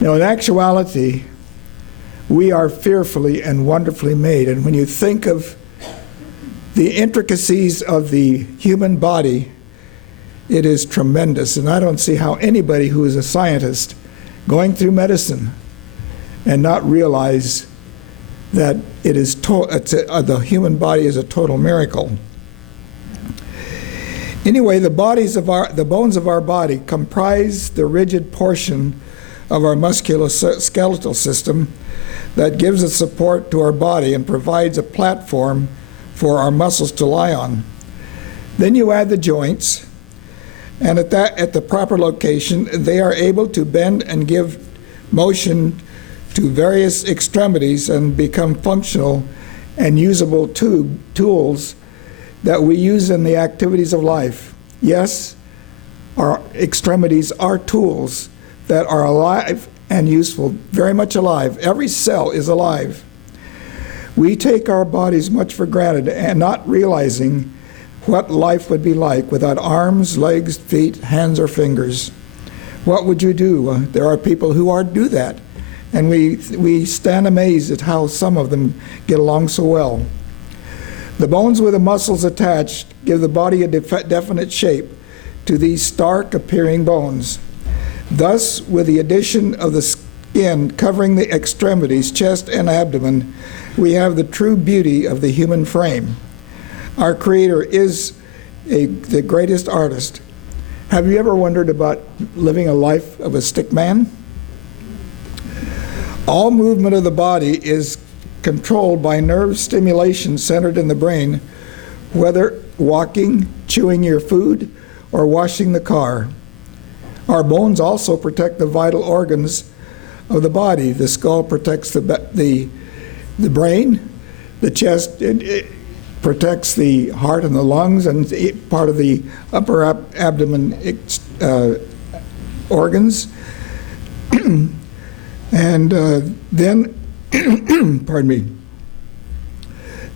Now, in actuality, we are fearfully and wonderfully made. And when you think of the intricacies of the human body, it is tremendous. And I don't see how anybody who is a scientist going through medicine and not realize that it is the human body is a total miracle. Anyway, the bones of our body comprise the rigid portion of our musculoskeletal system that gives a support to our body and provides a platform for our muscles to lie on. Then you add the joints, and at the proper location, they are able to bend and give motion to various extremities and become functional and usable tools that we use in the activities of life. Yes, our extremities are tools that are alive and useful, very much alive. Every cell is alive. We take our bodies much for granted and not realizing what life would be like without arms, legs, feet, hands, or fingers. What would you do? There are people who do that, and we stand amazed at how some of them get along so well. The bones with the muscles attached give the body a definite shape to these stark appearing bones. Thus, with the addition of the skin covering the extremities, chest, and abdomen, we have the true beauty of the human frame. Our Creator is the greatest artist. Have you ever wondered about living a life of a stick man? All movement of the body is controlled by nerve stimulation centered in the brain, whether walking, chewing your food, or washing the car. Our bones also protect the vital organs of the body. The skull protects the brain, the chest it protects the heart and the lungs, and part of the upper abdomen organs. And then, pardon me,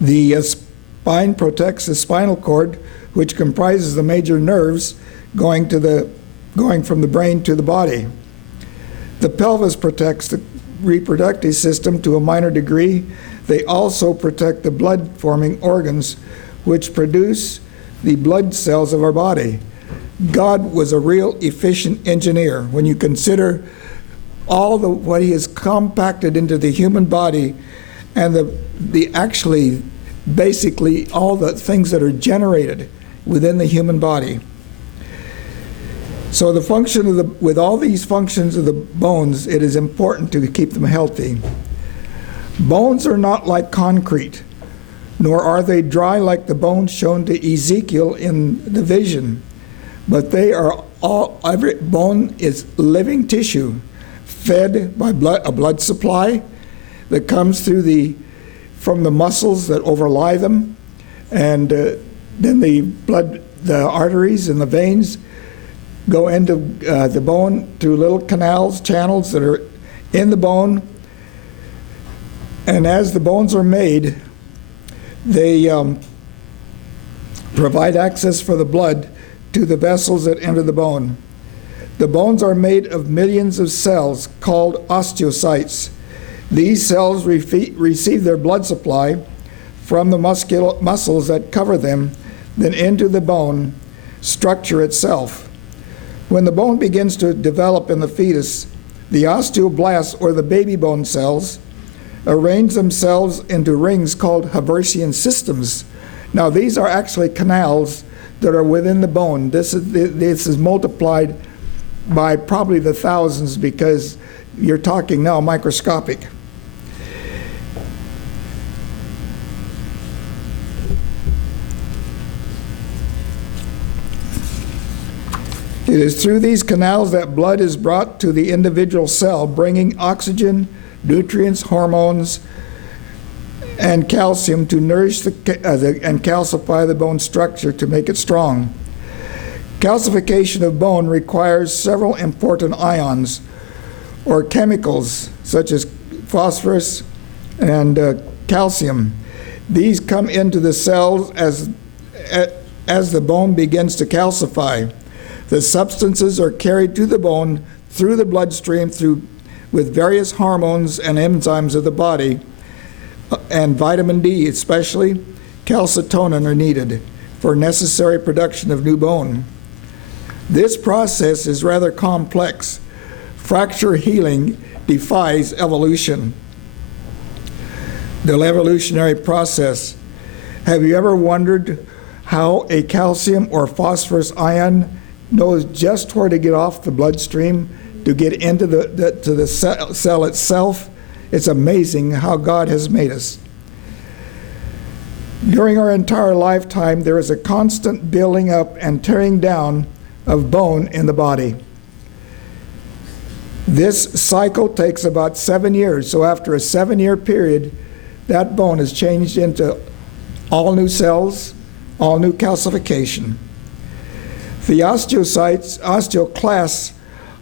the spine protects the spinal cord, which comprises the major nerves going from the brain to the body. The pelvis protects the reproductive system to a minor degree. They also protect the blood-forming organs, which produce the blood cells of our body. God was a real efficient engineer. When you consider what He has compacted into the human body, and basically all the things that are generated within the human body. So with all these functions of the bones, it is important to keep them healthy. Bones are not like concrete, nor are they dry like the bones shown to Ezekiel in the vision, but every bone is living tissue, fed by a blood supply that comes from the muscles that overlie them, and then the arteries and the veins go into the bone through little channels that are in the bone. And as the bones are made, they provide access for the blood to the vessels that enter the bone. The bones are made of millions of cells called osteocytes. These cells receive their blood supply from the muscles that cover them, then into the bone structure itself. When the bone begins to develop in the fetus, the osteoblasts, or the baby bone cells, arrange themselves into rings called Haversian systems. Now, these are actually canals that are within the bone. This is multiplied by probably the thousands, because you're talking now microscopic. It is through these canals that blood is brought to the individual cell, bringing oxygen, nutrients, hormones, and calcium to nourish and calcify the bone structure to make it strong. Calcification of bone requires several important ions or chemicals such as phosphorus and calcium. These come into the cells as the bone begins to calcify. The substances are carried to the bone through the bloodstream through with various hormones and enzymes of the body, and vitamin D especially, calcitonin are needed for necessary production of new bone. This process is rather complex. Fracture healing defies evolution, the evolutionary process. Have you ever wondered how a calcium or phosphorus ion knows just where to get off the bloodstream to get into the cell itself? It's amazing how God has made us. During our entire lifetime, there is a constant building up and tearing down of bone in the body. This cycle takes about 7 years. So after a 7-year period, that bone is changed into all new cells, all new calcification. The osteocytes, osteoclasts,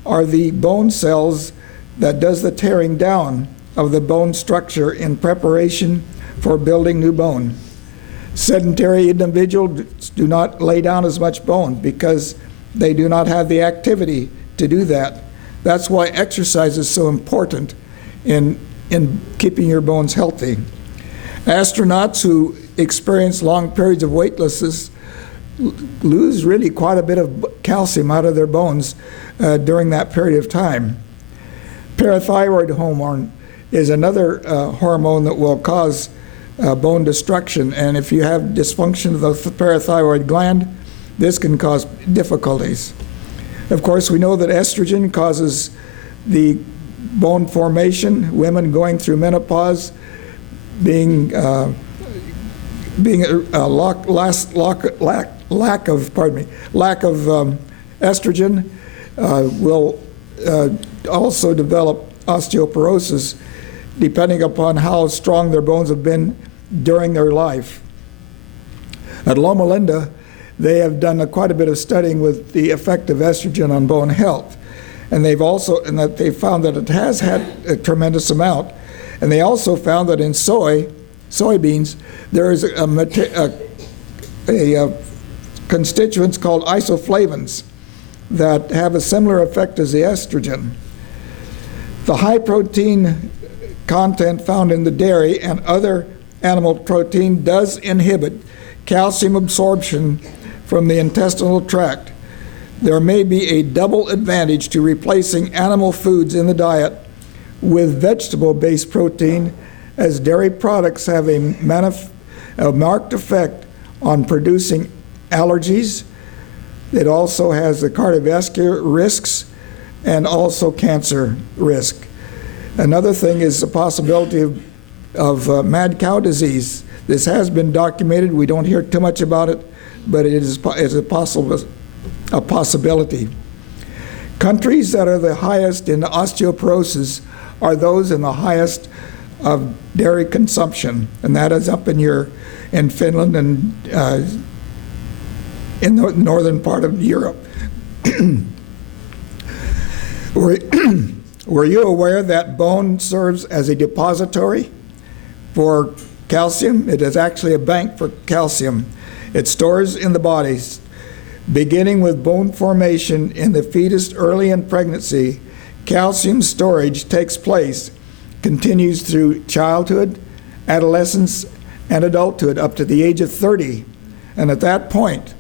are the bone cells that does the tearing down of the bone structure in preparation for building new bone. Sedentary individuals do not lay down as much bone because they do not have the activity to do that. That's why exercise is so important in keeping your bones healthy. Astronauts who experience long periods of weightlessness lose really quite a bit of calcium out of their bones during that period of time. Parathyroid hormone is another hormone that will cause bone destruction, and if you have dysfunction of the parathyroid gland, this can cause difficulties. Of course, we know that estrogen causes the bone formation. Women going through menopause, being a lack of estrogen, will also develop osteoporosis, depending upon how strong their bones have been during their life. At Loma Linda, they have done quite a bit of studying with the effect of estrogen on bone health, and they found that it has had a tremendous amount. And they also found that in soybeans, there is a constituents called isoflavones that have a similar effect as the estrogen. The high protein content found in the dairy and other animal protein does inhibit calcium absorption from the intestinal tract. There may be a double advantage to replacing animal foods in the diet with vegetable-based protein, as dairy products have a marked effect on producing allergies. It also has the cardiovascular risks and also cancer risk. Another thing is the possibility of mad cow disease. This has been documented. We don't hear too much about it, but it is a possibility. Countries that are the highest in osteoporosis are those in the highest of dairy consumption, and that is up in Finland and in the northern part of Europe. Were you aware that bone serves as a depository for calcium? It is actually a bank for calcium. It stores in the body, beginning with bone formation in the fetus early in pregnancy. Calcium storage takes place, continues through childhood, adolescence, and adulthood up to the age of 30. And at that point,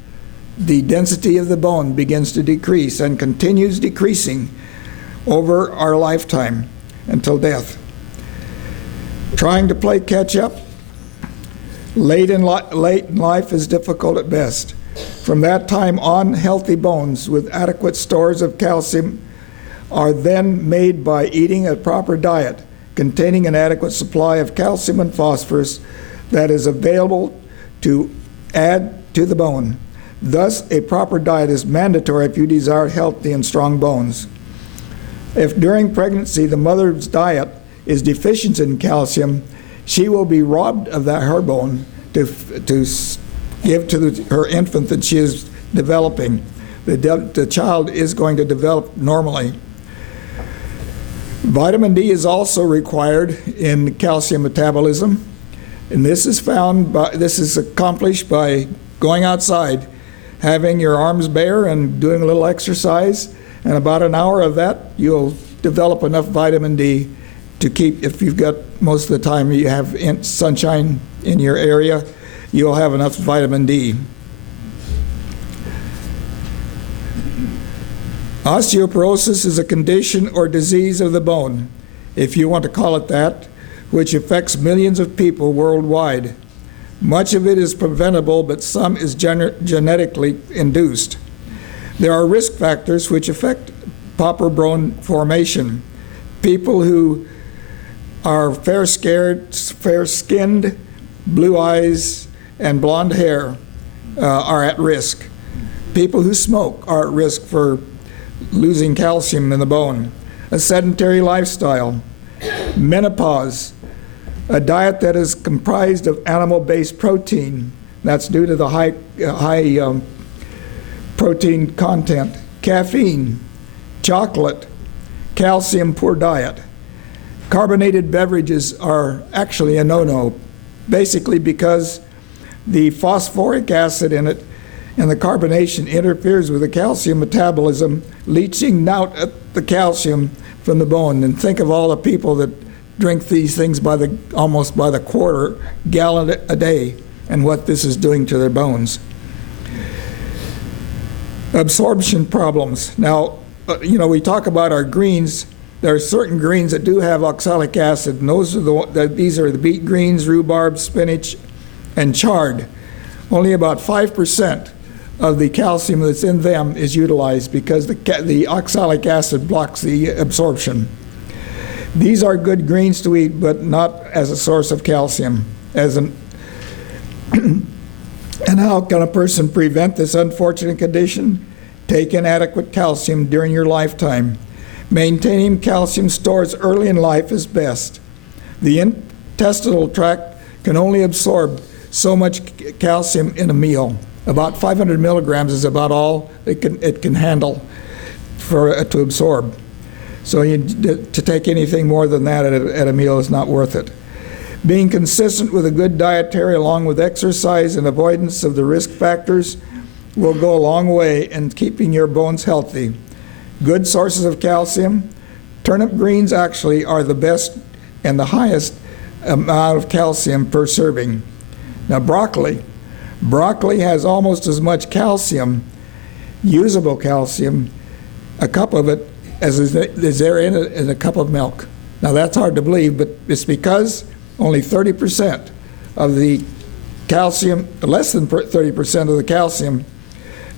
the density of the bone begins to decrease and continues decreasing over our lifetime until death. Trying to play catch up late in life is difficult at best. From that time on, healthy bones with adequate stores of calcium are then made by eating a proper diet containing an adequate supply of calcium and phosphorus that is available to add to the bone. Thus, a proper diet is mandatory if you desire healthy and strong bones. If during pregnancy the mother's diet is deficient in calcium, she will be robbed of her bone to give to her infant that she is developing. The child is going to develop normally. Vitamin D is also required in calcium metabolism, and this is accomplished by going outside, having your arms bare and doing a little exercise, and about an hour of that you'll develop enough vitamin D to keep, if you've got most of the time you have sunshine in your area, you'll have enough vitamin D. Osteoporosis is a condition or disease of the bone, if you want to call it that, which affects millions of people worldwide. Much of it is preventable, but some is genetically induced. There are risk factors which affect proper bone formation. People who are fair-skinned, blue eyes, and blonde hair are at risk. People who smoke are at risk for losing calcium in the bone. A sedentary lifestyle, menopause, a diet that is comprised of animal-based protein, that's due to the high protein content, caffeine, chocolate, calcium-poor diet. Carbonated beverages are actually a no-no, basically because the phosphoric acid in it and the carbonation interferes with the calcium metabolism, leaching out the calcium from the bone. And think of all the people that drink these things almost by the quarter gallon a day, and what this is doing to their bones. Absorption problems. Now, we talk about our greens. There are certain greens that do have oxalic acid, and these are the beet greens, rhubarb, spinach, and chard. Only about 5% of the calcium that's in them is utilized because the oxalic acid blocks the absorption. These are good greens to eat, but not as a source of calcium. And how can a person prevent this unfortunate condition? Take in adequate calcium during your lifetime. Maintaining calcium stores early in life is best. The intestinal tract can only absorb so much calcium in a meal. About 500 milligrams is about all it can handle to absorb. So to take anything more than that at a meal is not worth it. Being consistent with a good dietary along with exercise and avoidance of the risk factors will go a long way in keeping your bones healthy. Good sources of calcium. Turnip greens actually are the best and the highest amount of calcium per serving. Now broccoli has almost as much calcium, usable calcium, a cup of it, as is there in a cup of milk. Now that's hard to believe, but it's because only 30% of the calcium, less than 30% of the calcium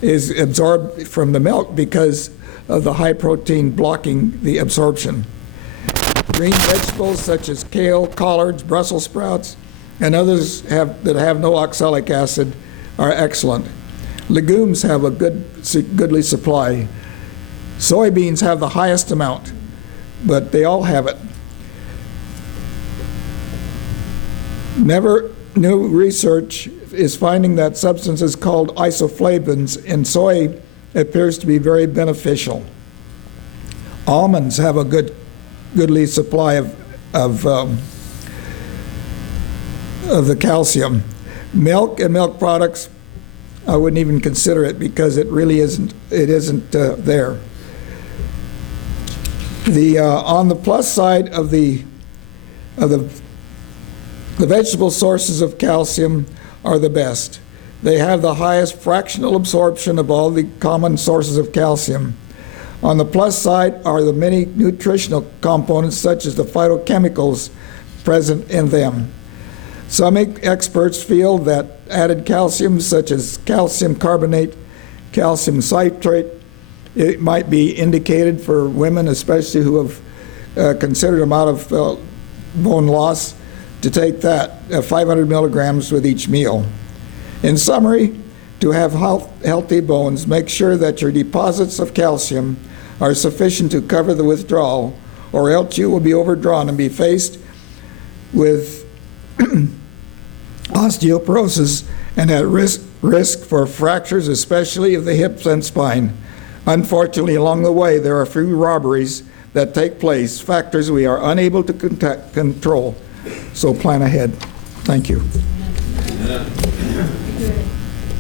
is absorbed from the milk because of the high protein blocking the absorption. Green vegetables such as kale, collards, Brussels sprouts, and others that have no oxalic acid are excellent. Legumes have a goodly supply. Soybeans have the highest amount, but they all have it. New research is finding that substances called isoflavones in soy appears to be very beneficial. Almonds have a goodly supply of the calcium. Milk and milk products, I wouldn't even consider it because it really isn't there. On the plus side of the vegetable sources of calcium are the best. They have the highest fractional absorption of all the common sources of calcium. On the plus side are the many nutritional components such as the phytochemicals present in them. Some experts feel that added calcium such as calcium carbonate, calcium citrate, it might be indicated for women especially who have considered amount of bone loss to take that 500 milligrams with each meal. In summary, to have healthy bones, make sure that your deposits of calcium are sufficient to cover the withdrawal, or else you will be overdrawn and be faced with osteoporosis and at risk for fractures, especially of the hips and spine. Unfortunately, along the way, there are a few robberies that take place, factors we are unable to control. So plan ahead. Thank you.